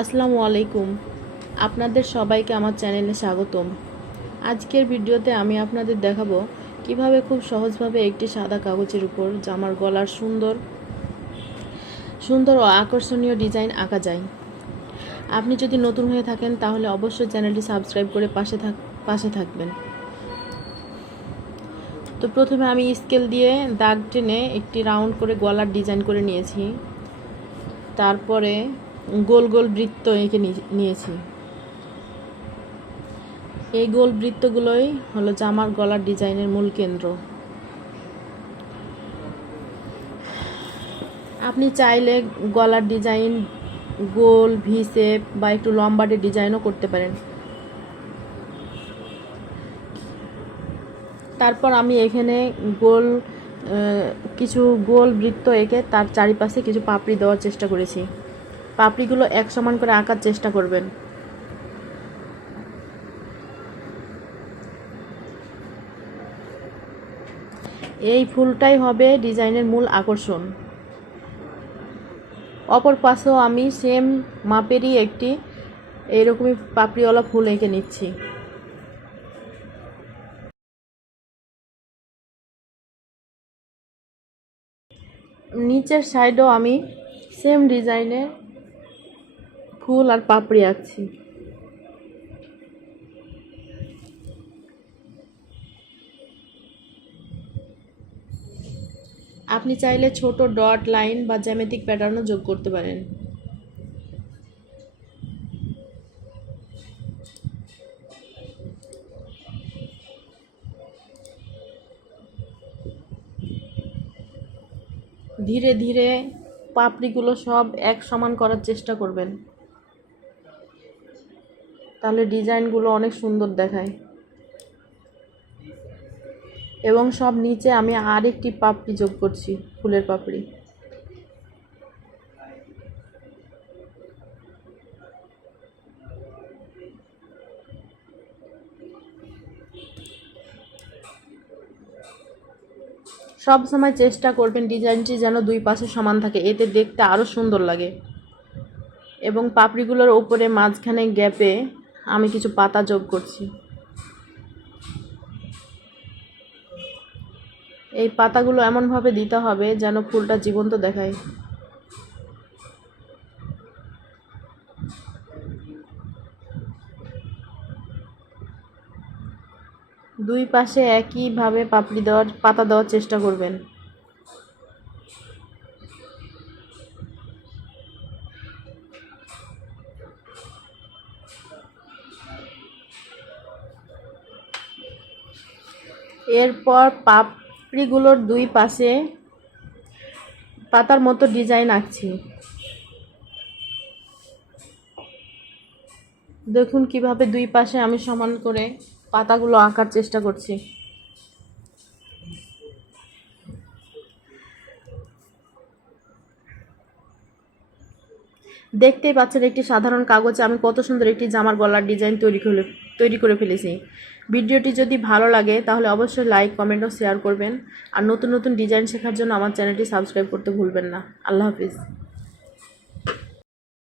আসসালামু আলাইকুম। আপনাদের সবাইকে আমার চ্যানেলে স্বাগতম। আজকের ভিডিওতে আমি আপনাদের দেখাবো কিভাবে খুব সহজভাবে একটি সাদা কাগজের উপর জামার গলার সুন্দর ও আকর্ষণীয় ডিজাইন আঁকা যায়। আপনি যদি নতুন হয়ে থাকেন তাহলে অবশ্যই চ্যানেলটি সাবস্ক্রাইব করে পাশে থাকবেন। তো প্রথমে আমি স্কেল দিয়ে দাগ টেনে একটি রাউন্ড করে গলার ডিজাইন করে নিয়েছি। তারপরে গোল গোল বৃত্ত এঁকে নিয়েছি। এই গোল বৃত্তগুলোই হলো জামার গলার ডিজাইনের মূল কেন্দ্র। আপনি চাইলে গলার ডিজাইন গোল, ভি শেপ বা একটু লম্বাটে ডিজাইনও করতে পারেন। তারপর আমি এখানে কিছু গোল বৃত্ত এঁকে তার চারিপাশে কিছু পাপড়ি দেওয়ার চেষ্টা করেছি। পাপড়িগুলো এক সমান করে আঁকার চেষ্টা করবেন। এই ফুলটাই হবে ডিজাইনের মূল আকর্ষণ। অপর পাশেও আমি সেম মাপেরই একটি এইরকমই পাপড়িওয়ালা ফুল এঁকে নিচ্ছি। নিচের সাইডেও আমি সেম ডিজাইনে ফুল আর পাপড়ি আঁকছি। আপনি চাইলে ছোট ডট, লাইন বা জ্যামিতিক প্যাটার্নও যোগ করতে পারেন। ধীরে ধীরে পাপড়িগুলো সব এক সমান করার চেষ্টা করবেন, তাহলে ডিজাইনগুলো অনেক সুন্দর দেখায়। এবং সব নিচে আমি আরেকটি পাপড়ি যোগ করছি, ফুলের পাপড়ি। সব সময় চেষ্টা করবেন ডিজাইনটি যেন দুই পাশে সমান থাকে, এতে দেখতে আরও সুন্দর লাগে। এবং পাপড়িগুলোর উপরে মাঝখানে গ্যাপে আমি কিছু পাতা যোগ করছি। এই পাতাগুলো এমনভাবে দিতে হবে যেন ফুলটা জীবন্ত দেখায়। দুই পাশে একইভাবে পাতা দেওয়ার চেষ্টা করবেন। এরপর পাপড়িগুলোর দুই পাশে পাতার মতো ডিজাইন আঁকছি। দেখুন কিভাবে দুই পাশে আমি সমান করে পাতাগুলো আঁকার চেষ্টা করছি। দেখতেই পাচ্ছেন একটি সাধারণ কাগজে আমি কত সুন্দর একটি জামার গলার ডিজাইন তৈরি করে ফেলেছি। ভিডিওটি যদি ভালো লাগে তাহলে অবশ্যই লাইক, কমেন্ট ও শেয়ার করবেন। আর নতুন নতুন ডিজাইন শেখার জন্য আমার চ্যানেলটি সাবস্ক্রাইব করতে ভুলবেন না। আল্লাহ হাফিজ।